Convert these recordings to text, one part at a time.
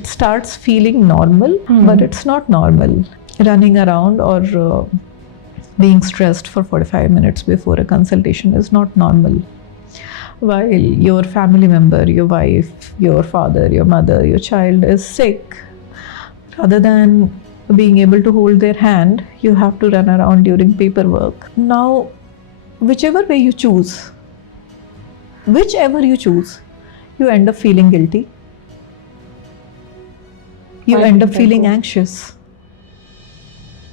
it starts feeling normal, but it's not normal. Running around or being stressed for 45 minutes before a consultation is not normal. While your family member, your wife, your father, your mother, your child is sick, rather than being able to hold their hand, you have to run around during paperwork. Now, whichever way you choose, you end up feeling guilty. You end up feeling anxious.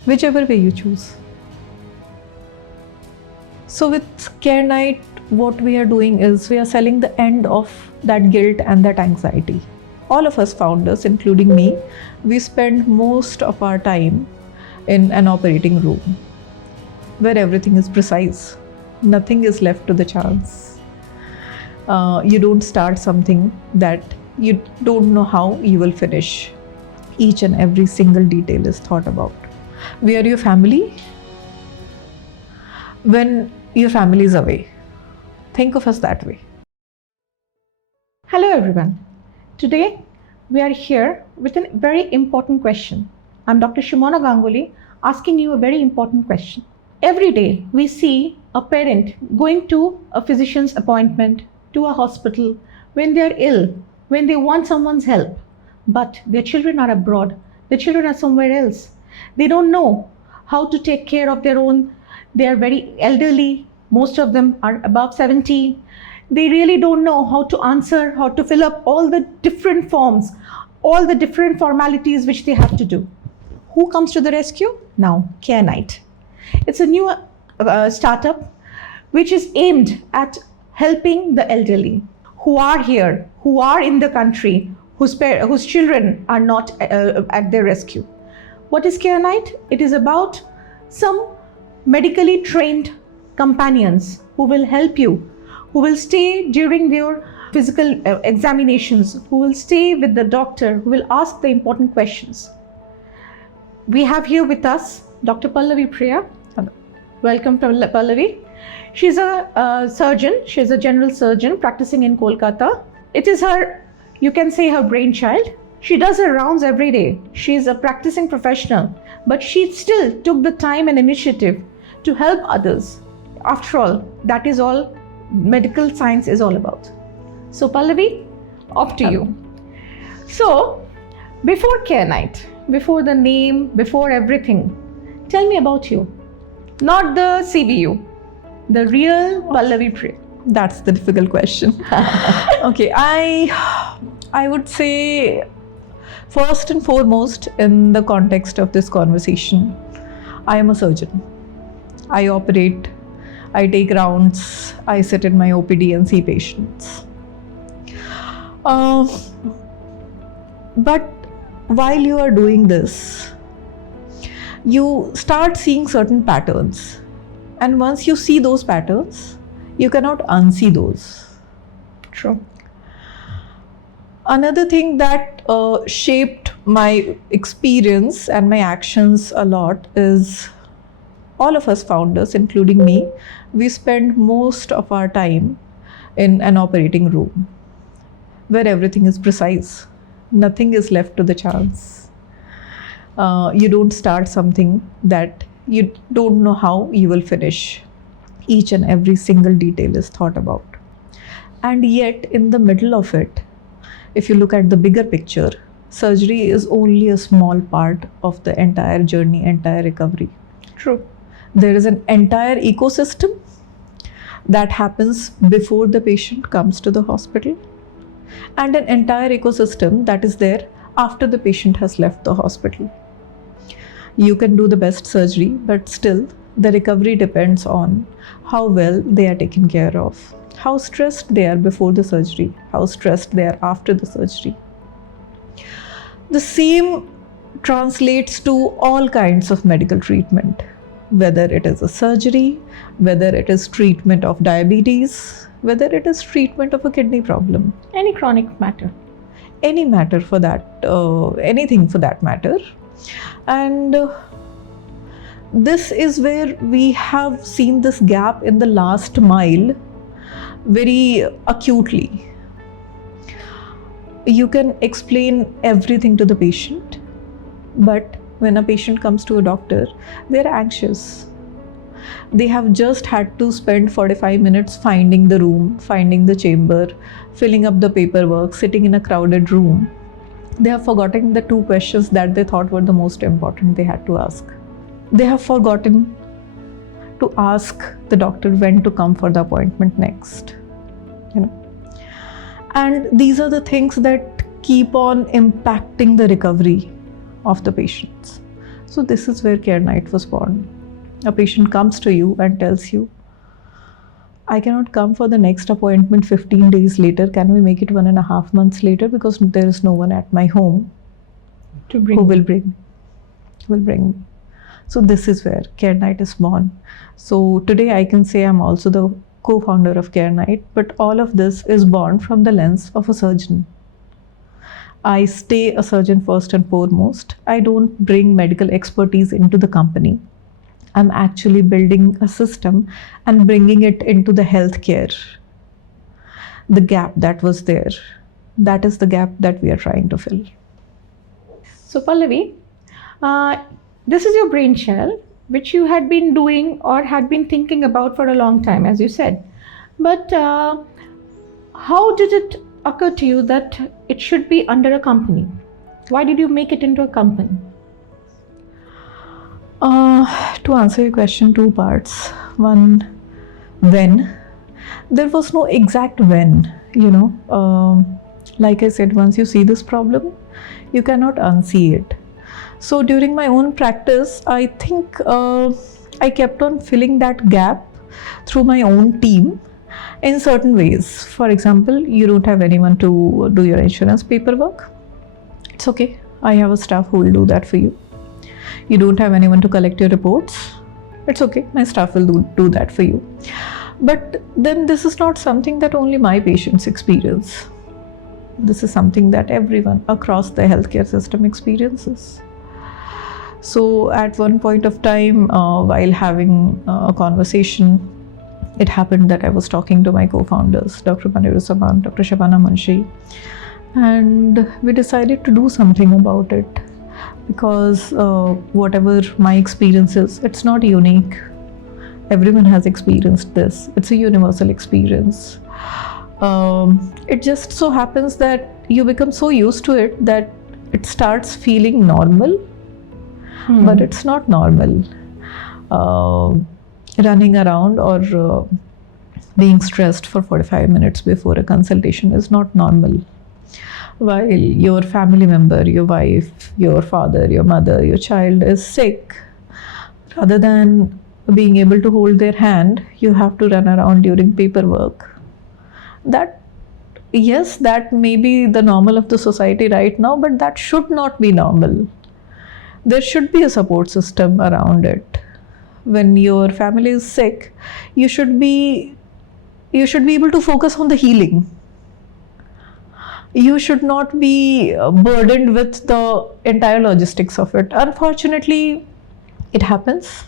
Whichever way you choose. So with CareKnight, what we are doing is we are selling the end of that guilt and that anxiety. All of us founders, including me, we spend most of our time in an operating room where everything is precise. Nothing is left to the chance. You don't start something that you don't know how you will finish. Each and every single detail is thought about. We are your family. When your family is away, think of us that way. Hello everyone. Today we are here with a very important question. I'm Dr. Shimona Ganguly asking you a very important question. Every day we see a parent going to a physician's appointment, to a hospital, when they're ill, when they want someone's help, but their children are abroad, their children are somewhere else. They don't know how to take care of their own. They are very elderly. Most of them are above 70. They really don't know how to answer, how to fill up all the different forms, all the different formalities which they have to do. Who comes to the rescue? Now, CareKnight. It's a new startup which is aimed at helping the elderly who are here, who are in the country, whose children are not at their rescue. What is CareKnight? It is about some medically trained companions who will help you, who will stay during your physical examinations, who will stay with the doctor, who will ask the important questions. We have here with us Dr. Pallawi Priya. Hello. Welcome, Pallavi. She's a surgeon. She's a general surgeon practicing in Kolkata. It is her, you can say, her brainchild. She does her rounds every day. She's a practicing professional, but she still took the time and initiative to help others. After all, that is all medical science is all about. So Pallavi, off to you. So, before CareKnight, before the name, before everything, tell me about you. Not the CVU, the real Pallawi Priya. That's the difficult question. Okay, I would say, first and foremost, in the context of this conversation, I am a surgeon. I operate, I take rounds, I sit in my OPD and see patients. But while you are doing this, you start seeing certain patterns. And once you see those patterns, you cannot unsee those. True. Another thing that shaped my experience and my actions a lot is all of us founders, including me, we spend most of our time in an operating room where everything is precise. Nothing is left to the chance. You don't start something that you don't know how you will finish. Each and every single detail is thought about. And yet, in the middle of it, if you look at the bigger picture, surgery is only a small part of the entire journey, entire recovery. True. There is an entire ecosystem that happens before the patient comes to the hospital, and an entire ecosystem that is there after the patient has left the hospital. You can do the best surgery, but still the recovery depends on how well they are taken care of, how stressed they are before the surgery, how stressed they are after the surgery. The same translates to all kinds of medical treatment, whether it is a surgery, whether it is treatment of diabetes, whether it is treatment of a kidney problem. Any chronic matter. Any matter for that, anything for that matter. And this is where we have seen this gap in the last mile very acutely. you can explain everything to the patient, but when a patient comes to a doctor, they're anxious. They have just had to spend 45 minutes finding the room, finding the chamber, filling up the paperwork, sitting in a crowded room. They have forgotten the 2 questions that they thought were the most important they had to ask. They have forgotten to ask the doctor when to come for the appointment next. And these are the things that keep on impacting the recovery of the patients. So this is where CareKnight was born. A patient comes to you and tells you, I cannot come for the next appointment 15 days later. Can we make it 1.5 months later? Because there is no one at my home who will bring me. So this is where CareKnight is born. So today I can say I'm also the co-founder of CareKnight, but all of this is born from the lens of a surgeon. I stay a surgeon first and foremost. I don't bring medical expertise into the company. I'm actually building a system and bringing it into the healthcare. The gap that was there, that is the gap that we are trying to fill. So Pallavi, this is your brainchild, which you had been doing or had been thinking about for a long time, as you said. But how did it occur to you that it should be under a company? Why did you make it into a company? To answer your question, 2 parts. One, when. There was no exact when, Like I said, once you see this problem, you cannot unsee it. So during my own practice, I think I kept on filling that gap through my own team in certain ways. For example, you don't have anyone to do your insurance paperwork. It's okay. I have a staff who will do that for you. You don't have anyone to collect your reports. It's okay. My staff will do that for you. But then this is not something that only my patients experience. This is something that everyone across the healthcare system experiences. So at one point of time, while having a conversation, it happened that I was talking to my co-founders, Dr. Pallawi, Dr. Shabana Munshi, and we decided to do something about it. Because whatever my experience is, it's not unique. Everyone has experienced this. It's a universal experience. It just so happens that you become so used to it that it starts feeling normal, but it's not normal. Running around or being stressed for 45 minutes before a consultation is not normal. While your family member, your wife, your father, your mother, your child is sick, rather than being able to hold their hand, you have to run around during paperwork. That may be the normal of the society right now, but that should not be normal. There should be a support system around it. When your family is sick, you should be able to focus on the healing. You should not be burdened with the entire logistics of it. Unfortunately, it happens.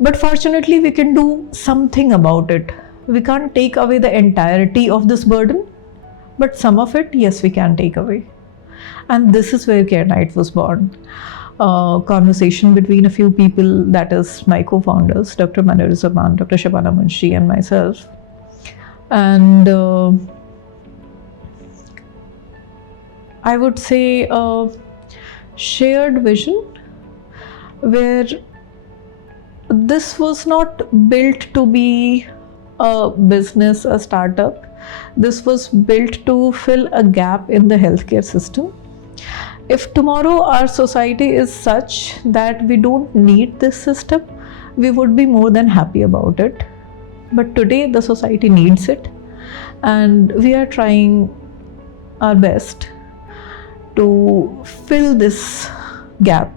But fortunately, we can do something about it. We can't take away the entirety of this burden, but some of it, yes, we can take away. And this is where CareKnight was born. A conversation between a few people, that is my co-founders, Dr. Pallawi, Dr. Shabana Munshi, and myself. And I would say a shared vision where this was not built to be a business, a startup. This was built to fill a gap in the healthcare system. If tomorrow our society is such that we don't need this system, we would be more than happy about it. But today the society needs it, and we are trying our best to fill this gap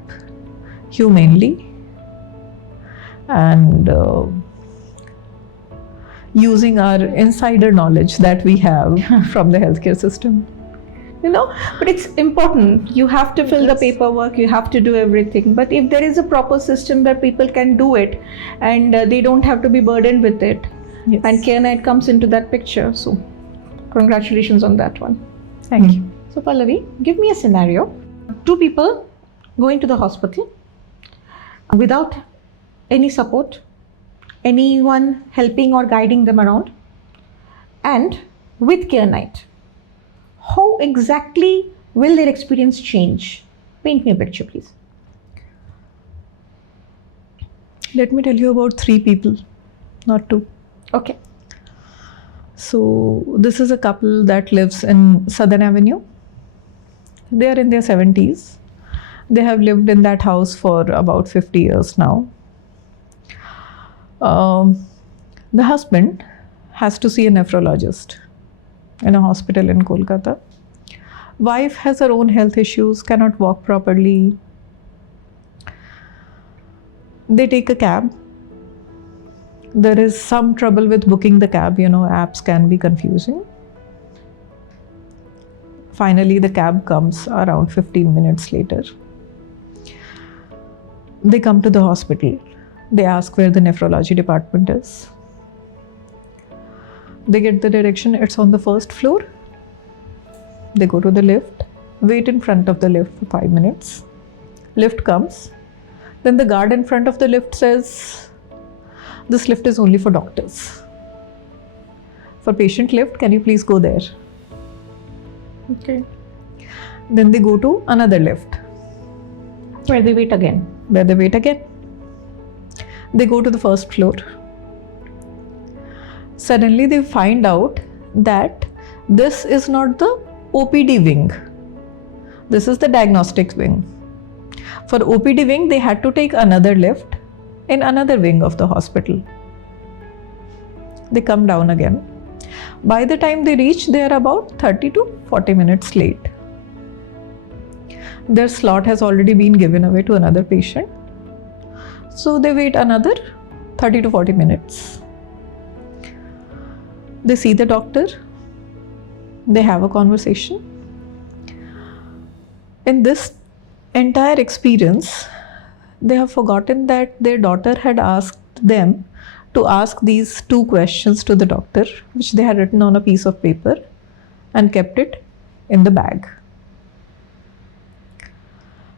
humanely and using our insider knowledge that we have from the healthcare system. But it's important. You have to fill the paperwork, you have to do everything. But if there is a proper system where people can do it and they don't have to be burdened with it, and CareKnight comes into that picture. So congratulations on that one. Thank you. So Pallavi, give me a scenario. Two people going to the hospital without any support, anyone helping or guiding them around, and with CareKnight. How exactly will their experience change? Paint me a picture, please. Let me tell you about 3 people, not 2. Okay. So this is a couple that lives in Southern Avenue. They are in their 70s. They have lived in that house for about 50 years now. The husband has to see a nephrologist in a hospital in Kolkata. Wife has her own health issues, cannot walk properly. They take a cab. There is some trouble with booking the cab, apps can be confusing. Finally, the cab comes around 15 minutes later. They come to the hospital. They ask where the nephrology department is. They get the direction, it's on the 1st floor. They go to the lift, wait in front of the lift for 5 minutes. Lift comes. Then the guard in front of the lift says, this lift is only for doctors. For patient lift, can you please go there? Okay. Then they go to another lift. Where they wait again. They go to the 1st floor. Suddenly they find out that this is not the OPD wing. This is the diagnostic wing. For OPD wing, they had to take another lift in another wing of the hospital. They come down again. By the time they reach, they are about 30 to 40 minutes late. Their slot has already been given away to another patient. So they wait another 30 to 40 minutes. They see the doctor. They have a conversation. In this entire experience, they have forgotten that their daughter had asked them to ask these 2 questions to the doctor, which they had written on a piece of paper and kept it in the bag.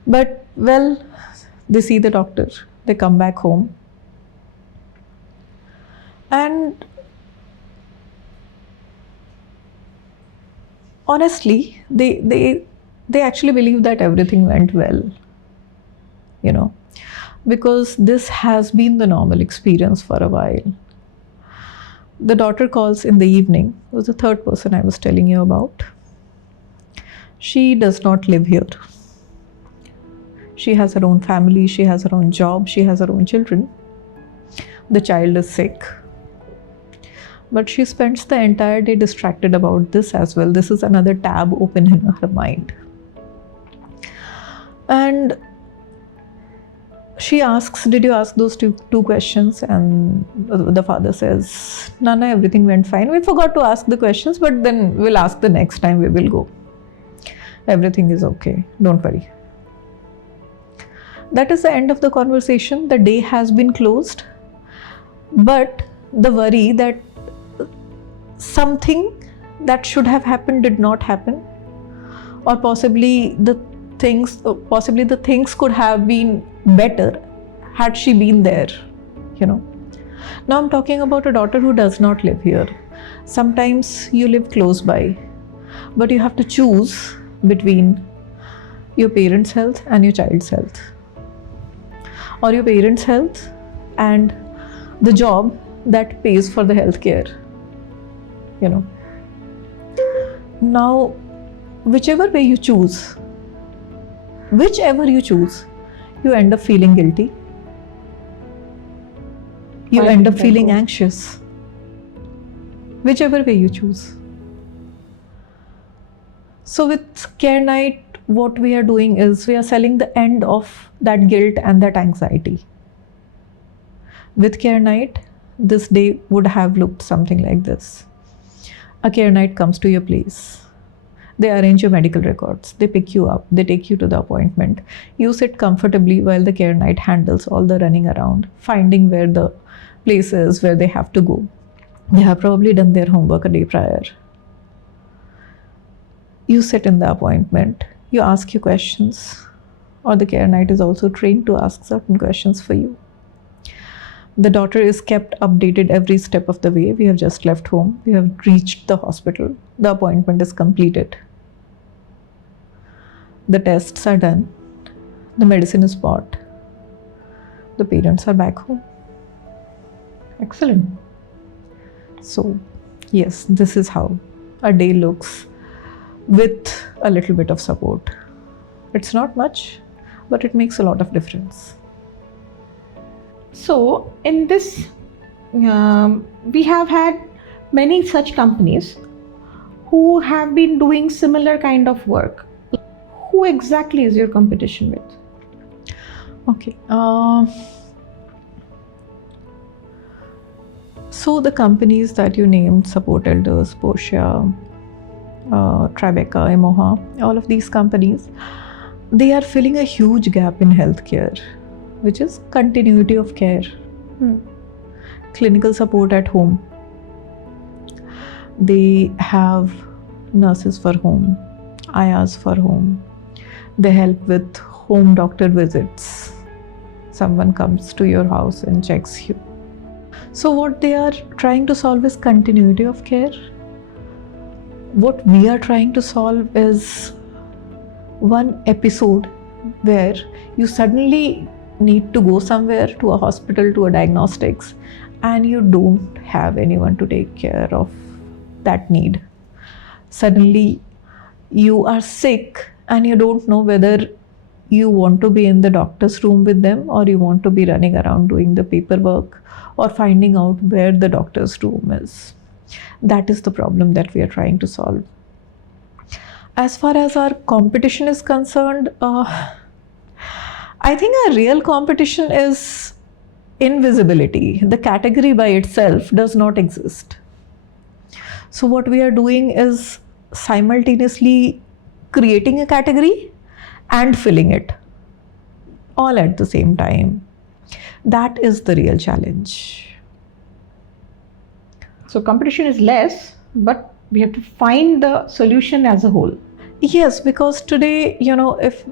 But, they see the doctor, they come back home, and honestly, they actually believe that everything went well, because this has been the normal experience for a while. The daughter calls in the evening. It was the 3rd person I was telling you about. She does not live here. She has her own family, she has her own job, she has her own children. The child is sick. But she spends the entire day distracted about this as well. This is another tab open in her mind. And she asks, did you ask those two questions? And the father says, Nana, everything went fine. We forgot to ask the questions, but then we'll ask the next time we will go. Everything is okay. Don't worry. That is the end of the conversation. The day has been closed. But the worry that something that should have happened did not happen, or possibly the things could have been better had she been there, Now I'm talking about a daughter who does not live here. Sometimes you live close by, but you have to choose between your parents' health and your child's health, or your parents' health and the job that pays for the healthcare. Now, whichever you choose, you end up feeling guilty. You end up feeling anxious. Whichever way you choose. So with CareKnight, what we are doing is we are selling the end of that guilt and that anxiety. With CareKnight, this day would have looked something like this. A CareKnight comes to your place. They arrange your medical records. They pick you up. They take you to the appointment. You sit comfortably while the CareKnight handles all the running around, finding where the place is, where they have to go. They have probably done their homework a day prior. You sit in the appointment, you ask your questions, or the CareKnight is also trained to ask certain questions for you. The daughter is kept updated every step of the way. We have just left home, we have reached the hospital, the appointment is completed, the tests are done, the medicine is bought, the parents are back home. Excellent. So, yes, this is how a day looks with a little bit of support. It's not much, but it makes a lot of difference. So, in this, we have had many such companies who have been doing similar kind of work. Who exactly is your competition with? Okay. So the companies that you named, Support Elders, Portia, Tribeca, Emoha, all of these companies, they are filling a huge gap in healthcare, which is continuity of care, clinical support at home. They have nurses for home, ayas for home. They help with home doctor visits. Someone comes to your house and checks you. So what they are trying to solve is continuity of care. What we are trying to solve is one episode where you suddenly need to go somewhere, to a hospital, to a diagnostics, and you don't have anyone to take care of that need. Suddenly you are sick and you don't know whether you want to be in the doctor's room with them, or you want to be running around doing the paperwork or finding out where the doctor's room is. That is the problem that we are trying to solve. As far as our competition is concerned, I think our real competition is invisibility. The category by itself does not exist. So what we are doing is simultaneously creating a category and filling it all at the same time. That is the real challenge. So competition is less, but we have to find the solution as a whole. Yes, because today, if,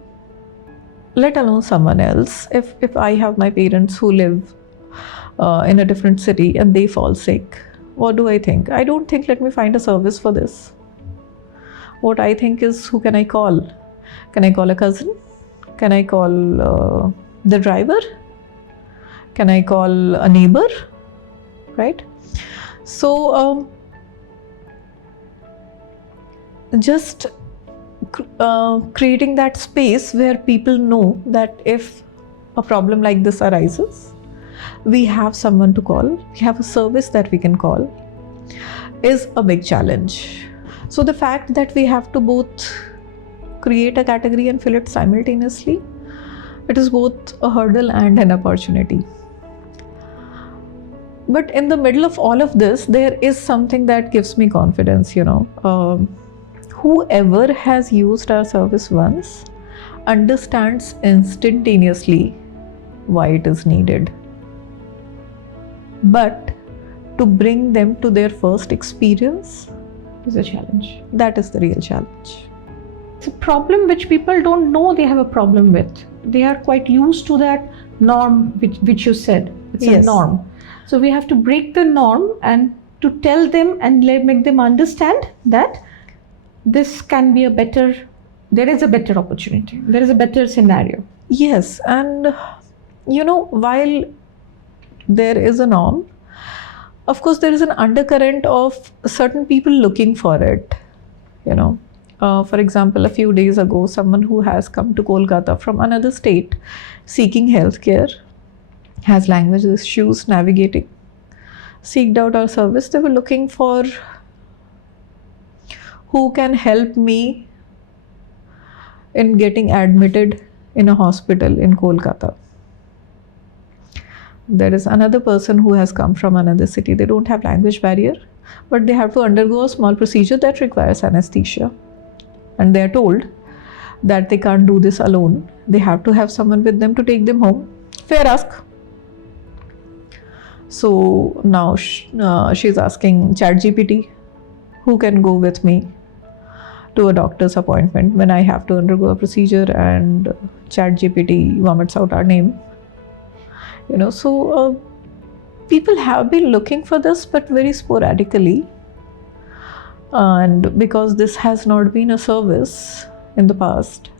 let alone someone else, if I have my parents who live in a different city and they fall sick, what do I think? I don't think, let me find a service for this. What I think is, who can I call? Can I call a cousin? Can I call the driver? Can I call a neighbor? Right? So just creating that space where people know that if a problem like this arises, we have someone to call, we have a service that we can call, is a big challenge. So the fact that we have to both create a category and fill it simultaneously, it is both a hurdle and an opportunity. But in the middle of all of this, there is something that gives me confidence, whoever has used our service once understands instantaneously why it is needed. But to bring them to their first experience is a challenge. That is the real challenge. It's a problem which people don't know they have a problem with. They are quite used to that norm which you said. It's a norm. So we have to break the norm and to tell them and make them understand that this can be there is a better opportunity. There is a better scenario. Yes, and while there is a norm, of course there is an undercurrent of certain people looking for it. For example, a few days ago, someone who has come to Kolkata from another state seeking healthcare, has language issues navigating, seeked out our service. They were looking for who can help me in getting admitted in a hospital in Kolkata. There is another person who has come from another city. They don't have language barrier, but they have to undergo a small procedure that requires anesthesia. And they are told that they can't do this alone. They have to have someone with them to take them home. Fair ask. So now she's asking ChatGPT, who can go with me to a doctor's appointment when I have to undergo a procedure and ChatGPT vomits out our name. So people have been looking for this, but very sporadically. And because this has not been a service in the past,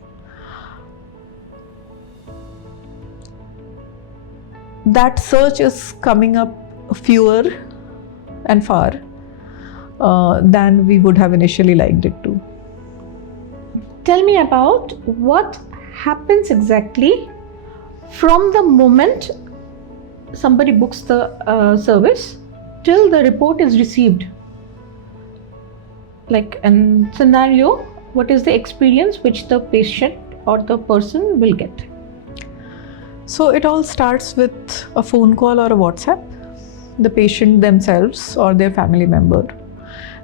that search is coming up fewer and far than we would have initially liked it to. Tell me about what happens exactly from the moment somebody books the service till the report is received. Like an scenario, what is the experience which the patient or the person will get? So it all starts with a phone call or a WhatsApp. The patient themselves or their family member,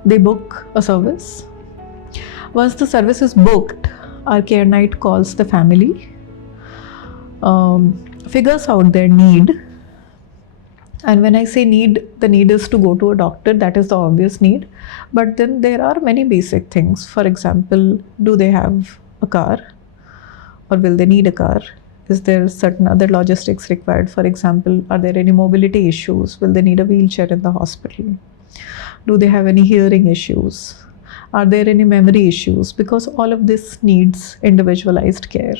they book a service. Once the service is booked, our CareKnight calls the family, figures out their need. And when I say need, the need is to go to a doctor, that is the obvious need. But then there are many basic things. For example, do they have a car, or will they need a car? Is there certain other logistics required? For example, are there any mobility issues? Will they need a wheelchair in the hospital? Do they have any hearing issues? Are there any memory issues? Because all of this needs individualized care.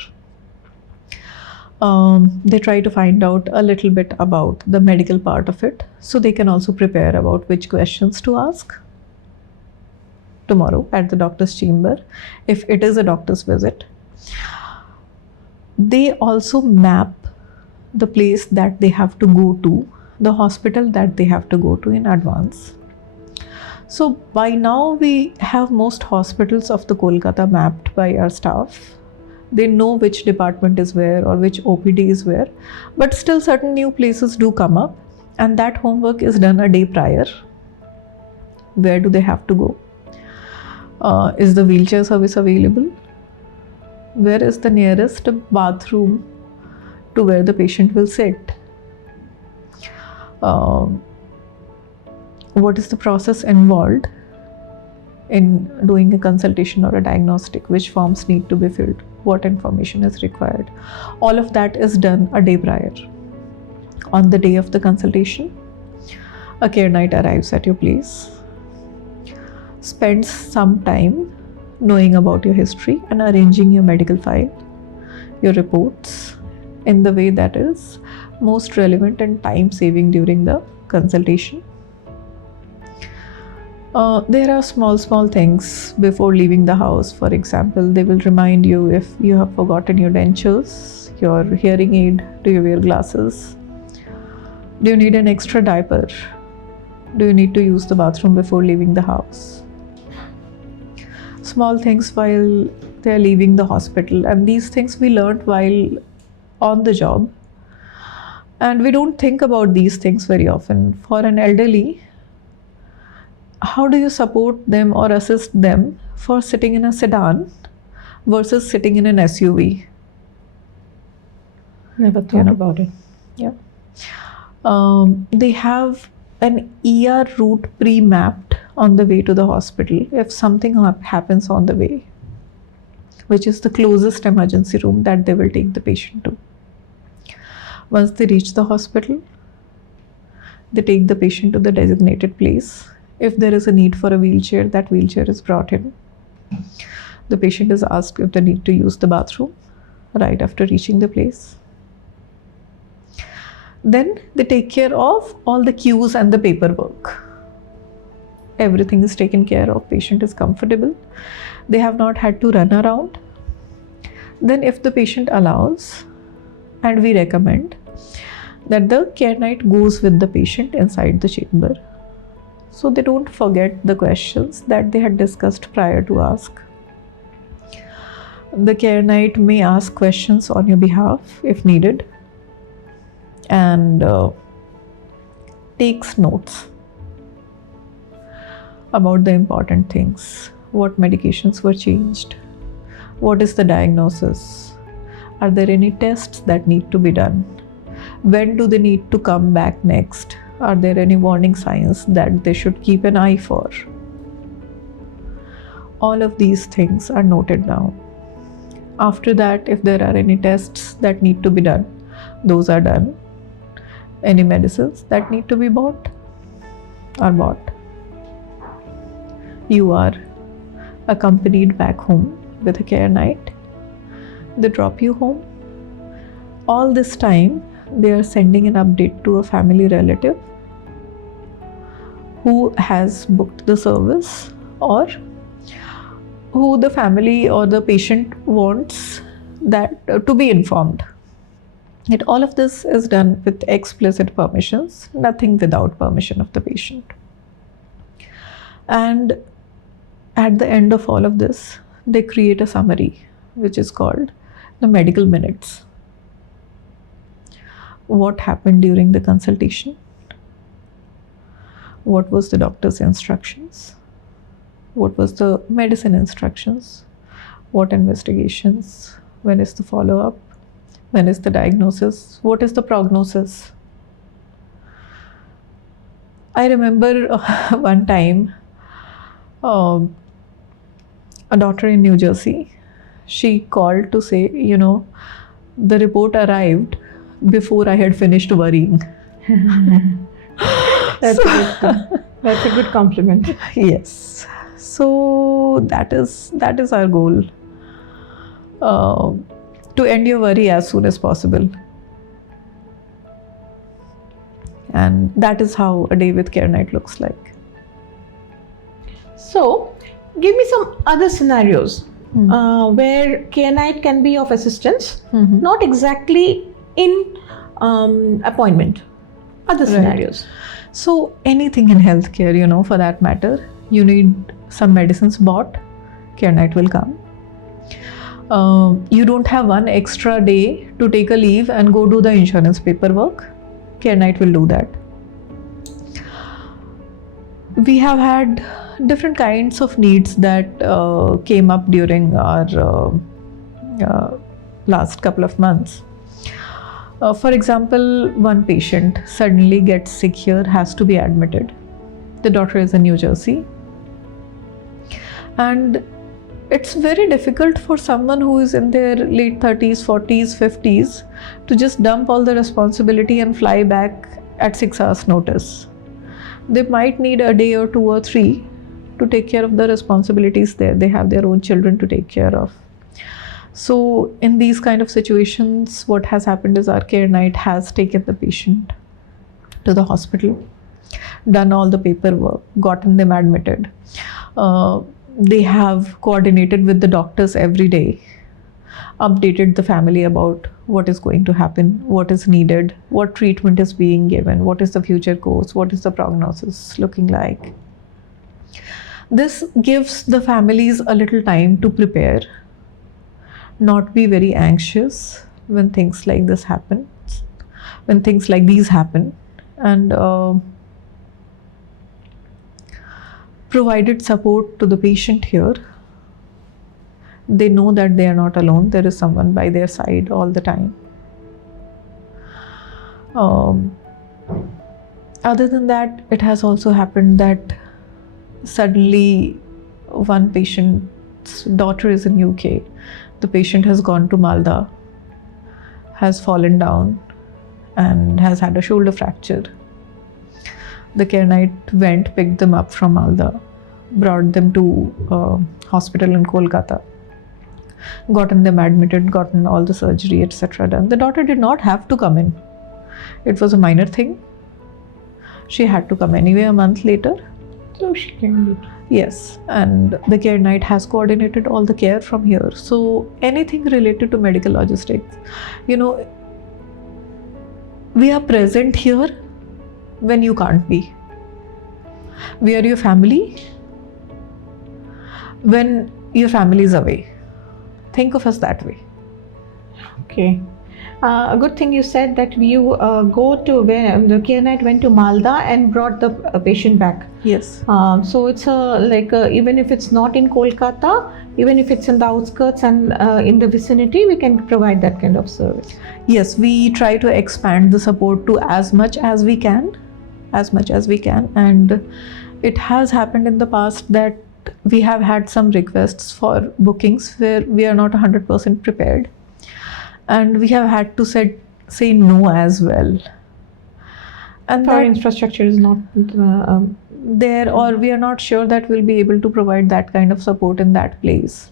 They try to find out a little bit about the medical part of it, so they can also prepare about which questions to ask tomorrow at the doctor's chamber, if it is a doctor's visit. They also map the place that they have to go to, the hospital that they have to go to in advance. So by now we have most hospitals of the Kolkata mapped by our staff. They know which department is where or which OPD is where, but still certain new places do come up, and that homework is done a day prior. Where do they have to go? Is the wheelchair service available? Where is the nearest bathroom to where the patient will sit? What is the process involved in doing a consultation or a diagnostic? Which forms need to be filled? What information is required? All of that is done a day prior. On the day of the consultation, a CareKnight arrives at your place, spends some time knowing about your history and arranging your medical file, your reports, in the way that is most relevant and time saving during the consultation. There are small things before leaving the house. For example, they will remind you if you have forgotten your dentures, your hearing aid, do you wear glasses, do you need an extra diaper, do you need to use the bathroom before leaving the house. Small things while they are leaving the hospital, and these things we learned while on the job, and we don't think about these things very often. For an elderly, how do you support them or assist them for sitting in a sedan versus sitting in an SUV? Never thought about it. Yeah. They have an ER route pre-mapped on the way to the hospital if something happens on the way, which is the closest emergency room that they will take the patient to. Once they reach the hospital, they take the patient to the designated place. If there is a need for a wheelchair, that wheelchair is brought in. The patient is asked if they need to use the bathroom right after reaching the place. Then they take care of all the queues and the paperwork. Everything is taken care of. Patient is comfortable. They have not had to run around. Then if the patient allows, and we recommend, that the CareKnight goes with the patient inside the chamber, so they don't forget the questions that they had discussed prior to ask. The CareKnight may ask questions on your behalf if needed, and takes notes about the important things. What medications were changed? What is the diagnosis? Are there any tests that need to be done? When do they need to come back next? Are there any warning signs that they should keep an eye for? all of these things are noted down. After that, if there are any tests that need to be done, those are done. Any medicines that need to be bought are bought. You are accompanied back home with a CareKnight. They drop you home. All this time, they are sending an update to a family relative who has booked the service or who the family or the patient wants that to be informed. All of this is done with explicit permissions, nothing without permission of the patient. And at the end of all of this, they create a summary, which is called the medical minutes. What happened during the consultation? What was the doctor's instructions? What was the medicine instructions? What investigations? When is the follow-up? When is the diagnosis? What is the prognosis? I remember one time, a doctor in New Jersey, she called to say, the report arrived before I had finished worrying. That's a good compliment. Yes. So that is our goal. To end your worry as soon as possible. And that is how a day with CareKnight looks like. So, give me some other scenarios where CareKnight can be of assistance, not exactly in appointment. Other scenarios. So, anything in healthcare, for that matter, you need some medicines bought, CareKnight will come. You don't have one extra day to take a leave and go do the insurance paperwork, CareKnight will do that. We have had different kinds of needs that came up during our last couple of months. For example, one patient suddenly gets sick here, has to be admitted. The doctor is in New Jersey. And it's very difficult for someone who is in their late 30s, 40s, 50s to just dump all the responsibility and fly back at 6 hours notice. They might need a day or 2 or 3 to take care of the responsibilities there. They have their own children to take care of. So in these kind of situations, what has happened is our CareKnight has taken the patient to the hospital, done all the paperwork, gotten them admitted. They have coordinated with the doctors every day, updated the family about what is going to happen, what is needed, what treatment is being given, what is the future course, what is the prognosis looking like. This gives the families a little time to prepare, not be very anxious when things like this happen, when things like these happen, and provided support to the patient here. They know that they are not alone. There is someone by their side all the time. Other than that, it has also happened that suddenly one patient's daughter is in UK. The patient has gone to Malda, has fallen down and has had a shoulder fracture. The CareKnight went, picked them up from Malda, brought them to a hospital in Kolkata, gotten them admitted, gotten all the surgery, etc. done. The daughter did not have to come in. It was a minor thing. She had to come anyway a month later. So she can do it. Yes, and the CareKnight has coordinated all the care from here. So anything related to medical logistics, we are present here when you can't be. We are your family when your family is away. Think of us that way. Okay. A good thing you said that you go to where the CareKnight went to Malda and brought the patient back. Yes. So it's even if it's not in Kolkata, even if it's in the outskirts and in the vicinity, we can provide that kind of service. Yes, we try to expand the support to as much as we can. And it has happened in the past that we have had some requests for bookings where we are not 100% prepared, and we have had to say no as well. And Our that infrastructure is not there, or we are not sure that we'll be able to provide that kind of support in that place.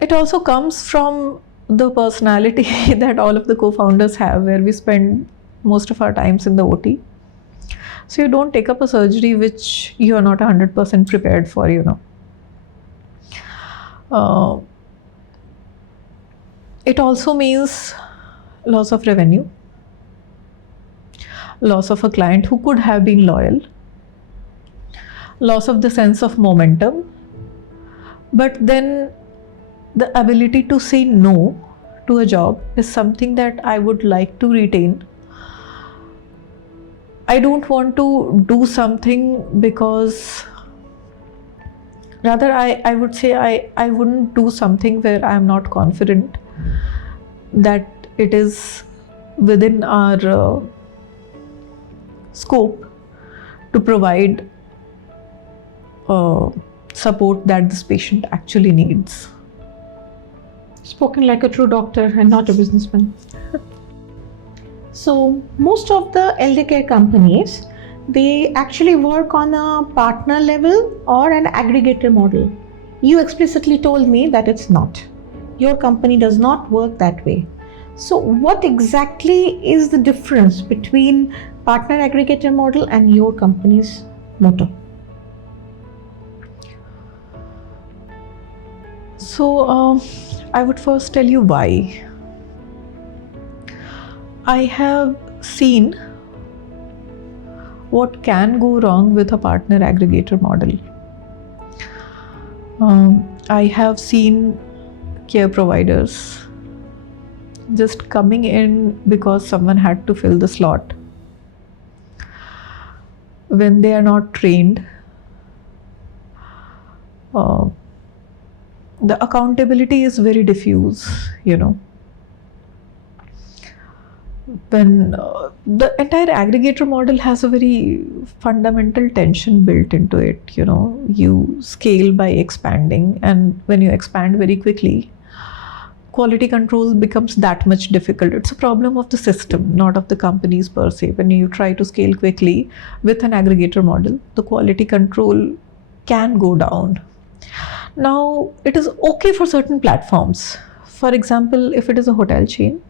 It also comes from the personality that all of the co-founders have, where we spend most of our times in the OT. So you don't take up a surgery which you are not 100% prepared for, It also means loss of revenue, loss of a client who could have been loyal, loss of the sense of momentum, but then the ability to say no to a job is something that I would like to retain. I don't want to do something because, rather I would say I wouldn't do something where I am not confident that it is within our scope to provide support that this patient actually needs. Spoken like a true doctor and not a businessman. So most of the elder care companies, they actually work on a partner level or an aggregator model. You explicitly told me that it's not. Your company does not work that way. So what exactly is the difference between partner aggregator model and your company's motto? So I would first tell you why. I have seen what can go wrong with a partner aggregator model. I have seen care providers just coming in because someone had to fill the slot when they are not trained. The accountability is very diffuse, When the entire aggregator model has a very fundamental tension built into it, you scale by expanding, and when you expand very quickly, quality control becomes that much difficult. It's a problem of the system, not of the companies per se. When you try to scale quickly with an aggregator model, the quality control can go down. Now, it is okay for certain platforms. For example, if it is a hotel chain,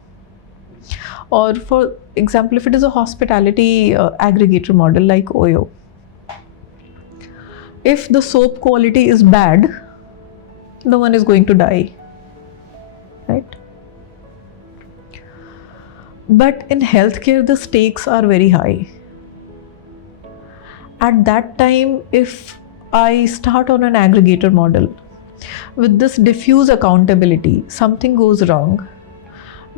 or for example, if it is a hospitality aggregator model like OYO. If the soap quality is bad, no one is going to die, right? But in healthcare, the stakes are very high. At that time, if I start on an aggregator model with this diffuse accountability, something goes wrong.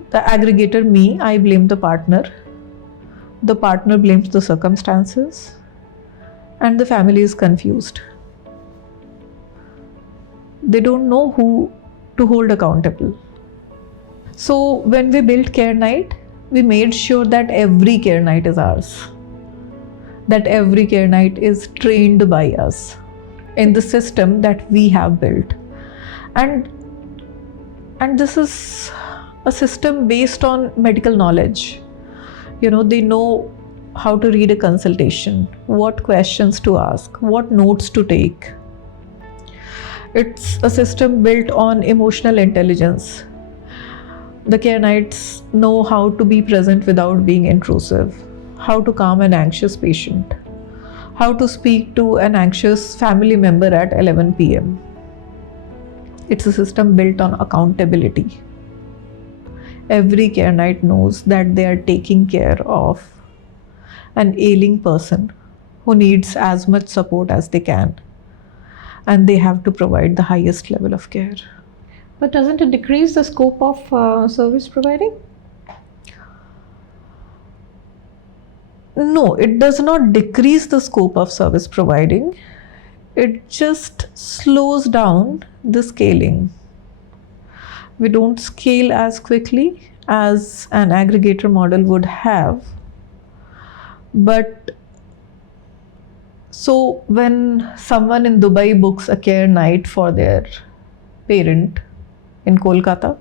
The aggregator, me, I blame the partner blames the circumstances, and the family is confused. They don't know who to hold accountable. So when we built CareKnight, we made sure that every CareKnight is ours, that every CareKnight is trained by us in the system that we have built. And this is a system based on medical knowledge. They know how to read a consultation, what questions to ask, what notes to take. It's a system built on emotional intelligence. The CareKnights know how to be present without being intrusive, how to calm an anxious patient, how to speak to an anxious family member at 11 p.m. It's a system built on accountability. Every CareKnight knows that they are taking care of an ailing person who needs as much support as they can, and they have to provide the highest level of care. But doesn't it decrease the scope of service providing? No, it does not decrease the scope of service providing. It just slows down the scaling. We don't scale as quickly as an aggregator model would have, but So when someone in Dubai books a care night for their parent in Kolkata,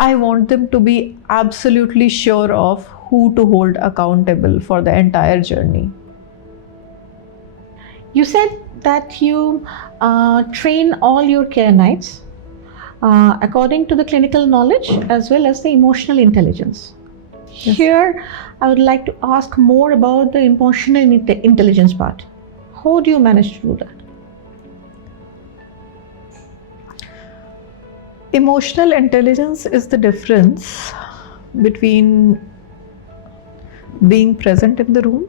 I want them to be absolutely sure of who to hold accountable for the entire journey. You said that you train all your care nights according to the clinical knowledge as well as the emotional intelligence. Yes. Here, I would like to ask more about the emotional intelligence part. How do you manage to do that? Emotional intelligence is the difference between being present in the room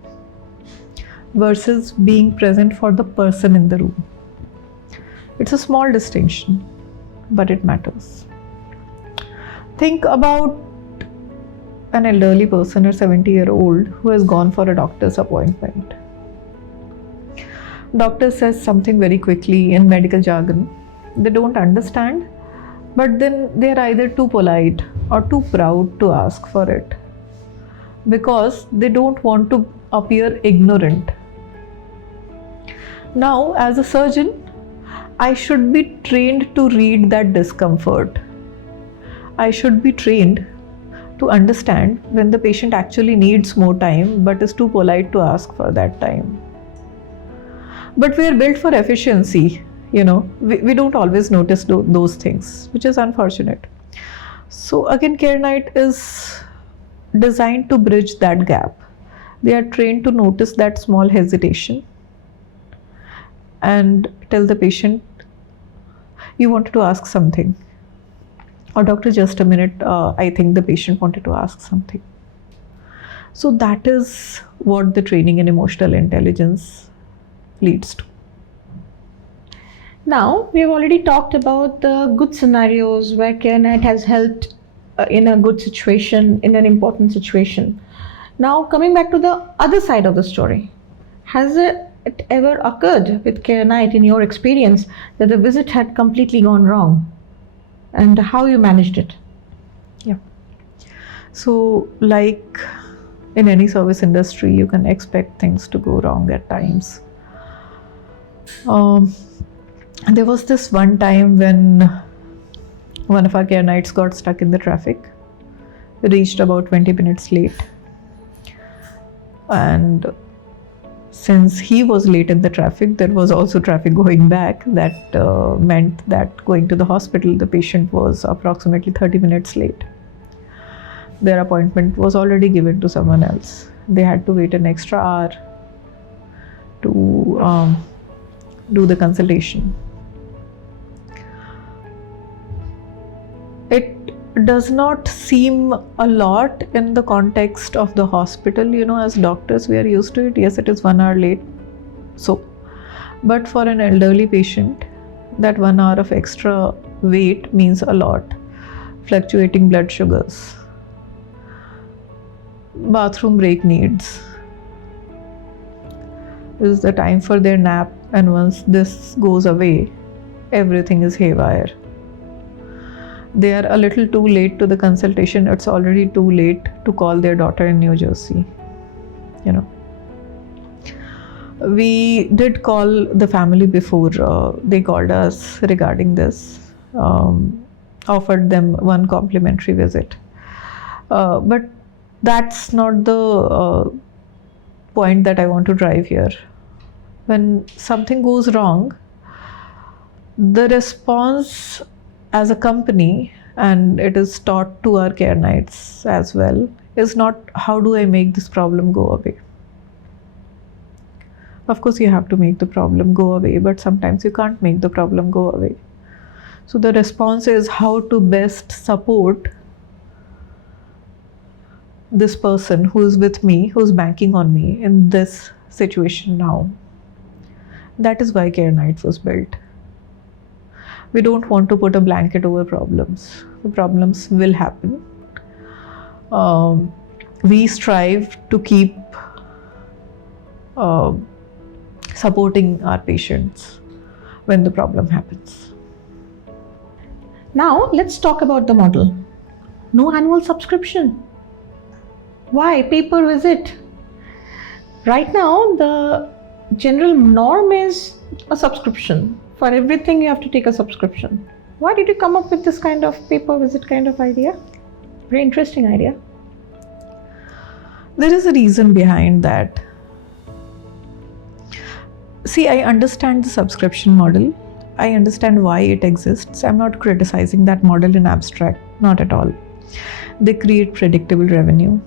versus being present for the person in the room. It's a small distinction, but it matters. Think about an elderly person or 70-year-old who has gone for a doctor's appointment. Doctor says something very quickly in medical jargon. They don't understand, but then they're either too polite or too proud to ask for it because they don't want to appear ignorant. Now, as a surgeon, I should be trained to read that discomfort. I should be trained to understand when the patient actually needs more time but is too polite to ask for that time. But we are built for efficiency, we don't always notice those things, which is unfortunate. So again, CareKnight is designed to bridge that gap. They are trained to notice that small hesitation and tell the patient, you wanted to ask something. Or doctor, just a minute, I think the patient wanted to ask something. So that is what the training in emotional intelligence leads to. Now, we have already talked about the good scenarios where CareKnight has helped in a good situation, in an important situation. Now, coming back to the other side of the story, has it ever occurred with CareKnight in your experience that the visit had completely gone wrong? And how you managed it? Yeah. So like in any service industry, you can expect things to go wrong at times. There was this one time when one of our care nights got stuck in the traffic, reached about 20 minutes late. And since he was late in the traffic, there was also traffic going back. That meant that going to the hospital, the patient was approximately 30 minutes late. Their appointment was already given to someone else. They had to wait an extra hour to do the consultation. It does not seem a lot in the context of the hospital. As doctors, we are used to it. Yes, it is 1 hour late. So, but for an elderly patient, that 1 hour of extra wait means a lot. Fluctuating blood sugars, bathroom break needs. This is the time for their nap, and once this goes away, everything is haywire. They are a little too late to the consultation. It's already too late to call their daughter in New Jersey. We did call the family before they called us regarding this, offered them one complimentary visit. But that's not the point that I want to drive here. When something goes wrong, the response as a company, and it is taught to our care nights as well, is not how do I make this problem go away. Of course, you have to make the problem go away, but sometimes you can't make the problem go away. So the response is how to best support this person who is with me, who's banking on me in this situation now. That is why CareKnight was built. We don't want to put a blanket over problems. The problems will happen. We strive to keep supporting our patients when the problem happens. Now, let's talk about the model. No annual subscription. Why pay per visit? Right now, the general norm is a subscription. For everything you have to take a subscription. Why did you come up with this kind of paper visit kind of idea? Very interesting idea. There is a reason behind that. See, I understand the subscription model. I understand why it exists. I'm not criticizing that model in abstract, not at all. They create predictable revenue.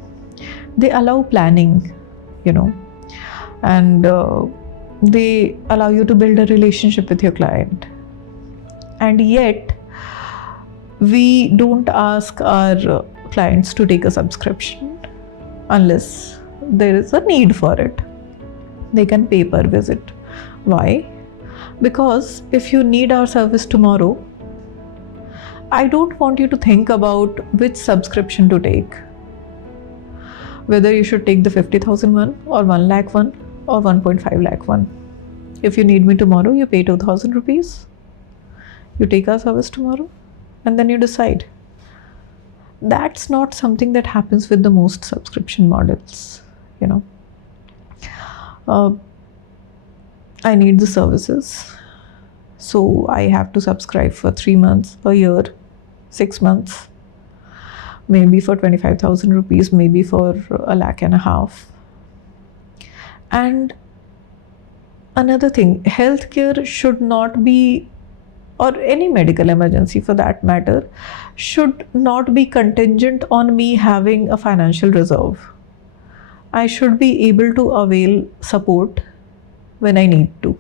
They allow planning, and they allow you to build a relationship with your client. And yet, we don't ask our clients to take a subscription unless there is a need for it. They can pay per visit. Why? Because if you need our service tomorrow, I don't want you to think about which subscription to take. Whether you should take the 50,000 one or 1 lakh one or 1.5 lakh one. If you need me tomorrow, you pay 2,000 rupees. You take our service tomorrow and then you decide. That's not something that happens with the most subscription models, I need the services. So I have to subscribe for 3 months, a year, 6 months, maybe for 25,000 rupees, maybe for 1.5 lakh. And another thing, healthcare should not be, or any medical emergency for that matter, should not be contingent on me having a financial reserve. I should be able to avail support when I need to.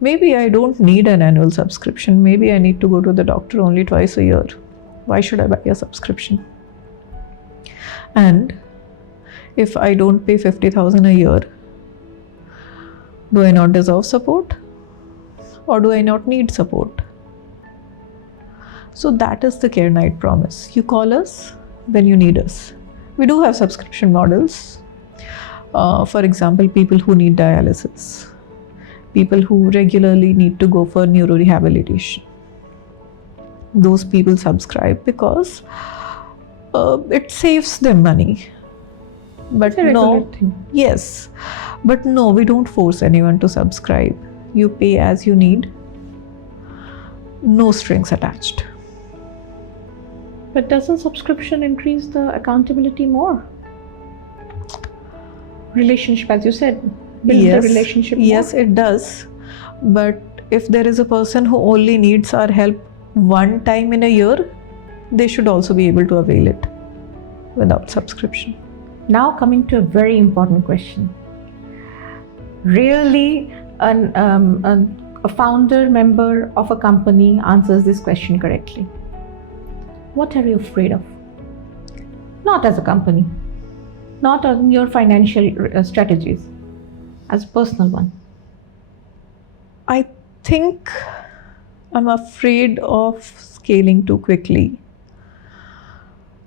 Maybe I don't need an annual subscription. Maybe I need to go to the doctor only twice a year. Why should I buy a subscription? And if I don't pay 50,000 a year, do I not deserve support? Or do I not need support? So that is the CareKnight promise. You call us when you need us. We do have subscription models. For example, people who need dialysis, people who regularly need to go for neurorehabilitation. Those people subscribe because it saves them money. But no, yes, but no, we don't force anyone to subscribe. You pay as you need, no strings attached. But doesn't subscription increase the accountability more? Relationship, as you said, build the relationship more. Yes, it does. But if there is a person who only needs our help one time in a year, they should also be able to avail it without subscription. Now coming to a very important question. Rarely a founder member of a company answers this question correctly. What are you afraid of? Not as a company, not on your financial strategies, as a personal one. I think I'm afraid of scaling too quickly.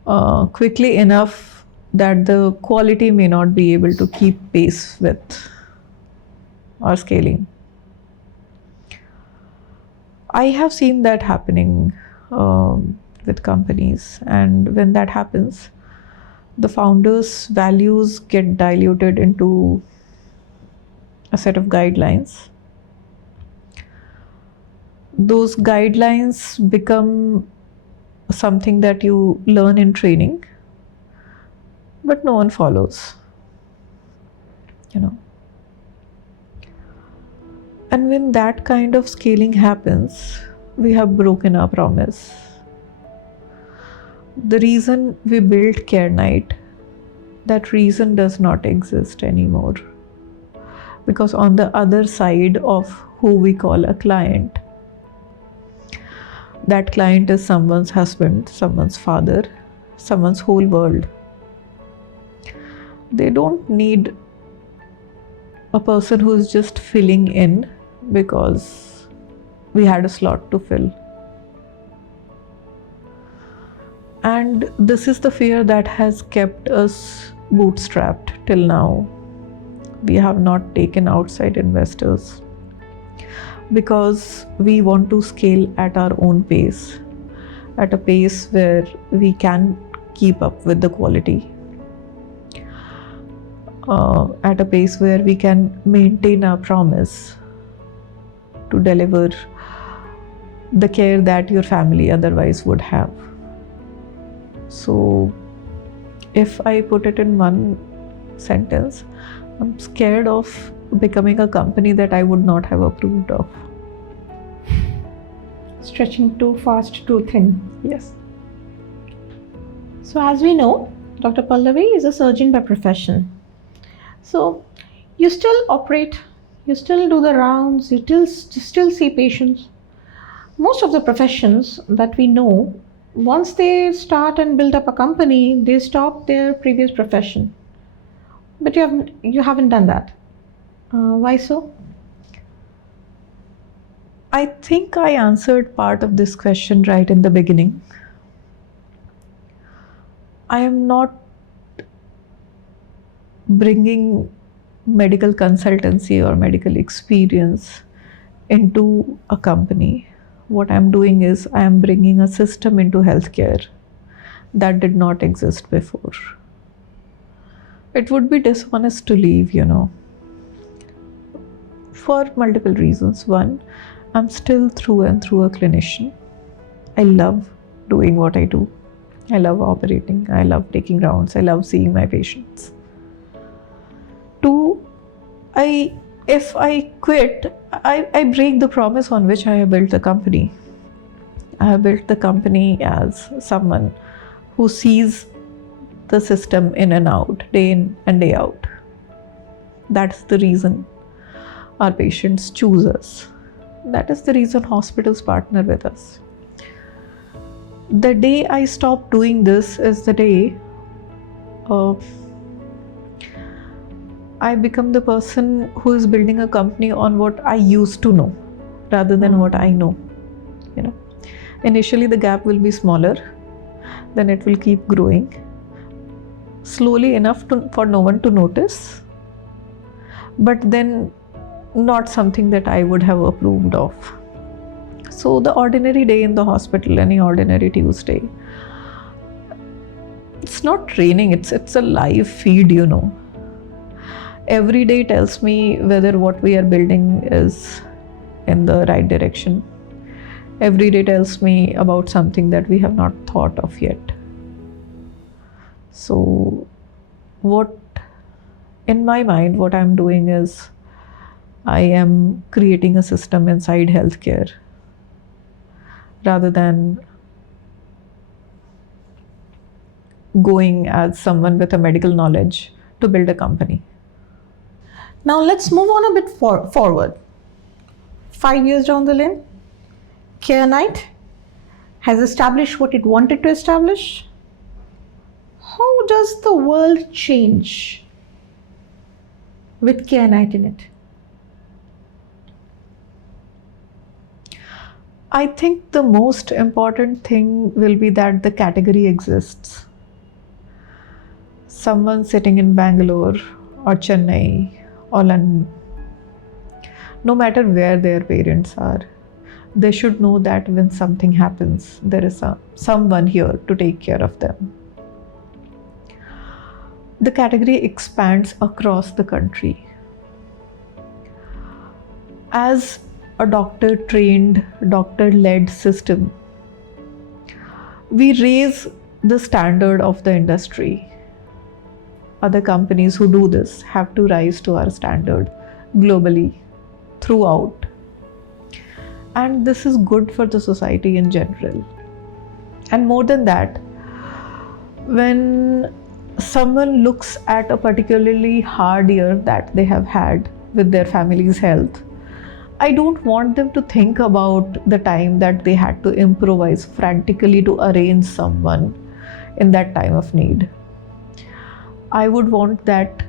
Quickly enough that the quality may not be able to keep pace with our scaling. I have seen that happening with companies, and when that happens, the founders' values get diluted into a set of guidelines. Those guidelines become something that you learn in training, but no one follows, And when that kind of scaling happens, we have broken our promise. The reason we built CareKnight, that reason does not exist anymore. Because on the other side of who we call a client, that client is someone's husband, someone's father, someone's whole world. They don't need a person who is just filling in because we had a slot to fill. And this is the fear that has kept us bootstrapped till now. We have not taken outside investors because we want to scale at our own pace, at a pace where we can keep up with the quality. at a place where we can maintain our promise to deliver the care that your family otherwise would have. So if I put it in one sentence, I'm scared of becoming a company that I would not have approved of. Stretching too fast, too thin. Yes. So as we know, Dr. Pallavi is a surgeon by profession. So you still operate, you still do the rounds, you still see patients. Most of the professions that we know, once they start and build up a company, they stop their previous profession. But you haven't done that. Why so? I think I answered part of this question right in the beginning. I am not bringing medical consultancy or medical experience into a company. What I'm doing is I am bringing a system into healthcare that did not exist before. It would be dishonest to leave, for multiple reasons. One, I'm still through and through a clinician. I love doing what I do. I love operating. I love taking rounds. I love seeing my patients. Two, if I quit, I break the promise on which I have built the company. I have built the company as someone who sees the system in and out, day in and day out. That's the reason our patients choose us. That is the reason hospitals partner with us. The day I stop doing this is the day I become the person who is building a company on what I used to know rather than what I know. Initially the gap will be smaller, then it will keep growing slowly enough for no one to notice, but then not something that I would have approved of. So the ordinary day in the hospital, any ordinary Tuesday, it's not training, it's a live feed, Every day tells me whether what we are building is in the right direction. Every day tells me about something that we have not thought of yet. So in my mind, what I'm doing is I am creating a system inside healthcare rather than going as someone with a medical knowledge to build a company. Now let's move on a bit forward. 5 years down the lane, CareKnight has established what it wanted to establish. How does the world change with CareKnight in it? I think the most important thing will be that the category exists. Someone sitting in Bangalore or Chennai or London, no matter where their parents are, they should know that when something happens, there is someone here to take care of them. The category expands across the country. As a doctor-trained, doctor-led system, we raise the standard of the industry. Other companies who do this have to rise to our standard globally, throughout. And this is good for the society in general. And more than that, when someone looks at a particularly hard year that they have had with their family's health, I don't want them to think about the time that they had to improvise frantically to arrange someone in that time of need. I would want that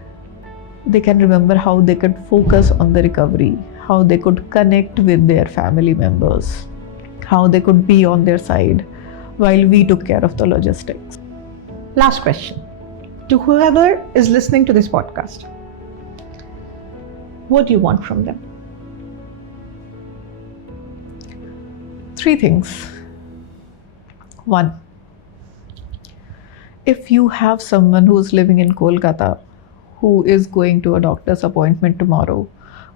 they can remember how they could focus on the recovery, how they could connect with their family members, how they could be on their side while we took care of the logistics. Last question. To whoever is listening to this podcast, what do you want from them? 3 things. 1, if you have someone who is living in Kolkata who is going to a doctor's appointment tomorrow,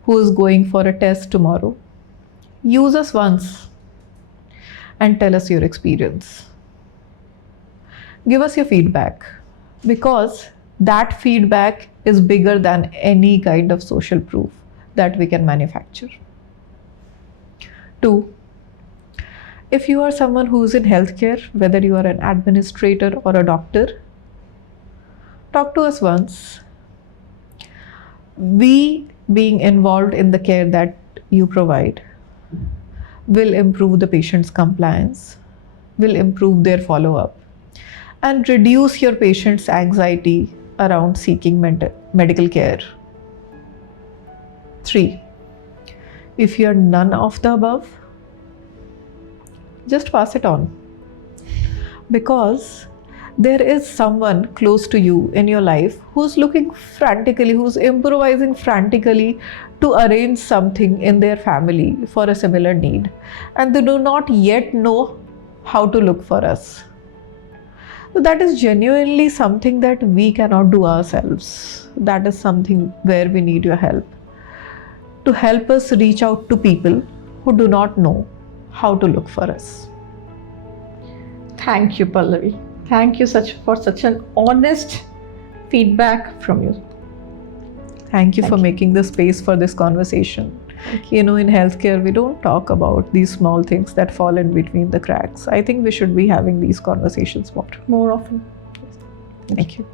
who is going for a test tomorrow, use us once and tell us your experience. Give us your feedback, because that feedback is bigger than any kind of social proof that we can manufacture. 2. If you are someone who is in healthcare, whether you are an administrator or a doctor, talk to us once. We, being involved in the care that you provide, will improve the patient's compliance, will improve their follow-up, and reduce your patient's anxiety around seeking medical care. 3. If you are none of the above, just pass it on, because there is someone close to you in your life who's looking frantically, who's improvising frantically to arrange something in their family for a similar need, and they do not yet know how to look for us. So that is genuinely something that we cannot do ourselves. That is something where we need your help, to help us reach out to people who do not know how to look for us. Thank you, Pallavi. Thank you for such an honest feedback from you. Thank you for making the space for this conversation. You know, in healthcare, we don't talk about these small things that fall in between the cracks. I think we should be having these conversations more More often. Thank you.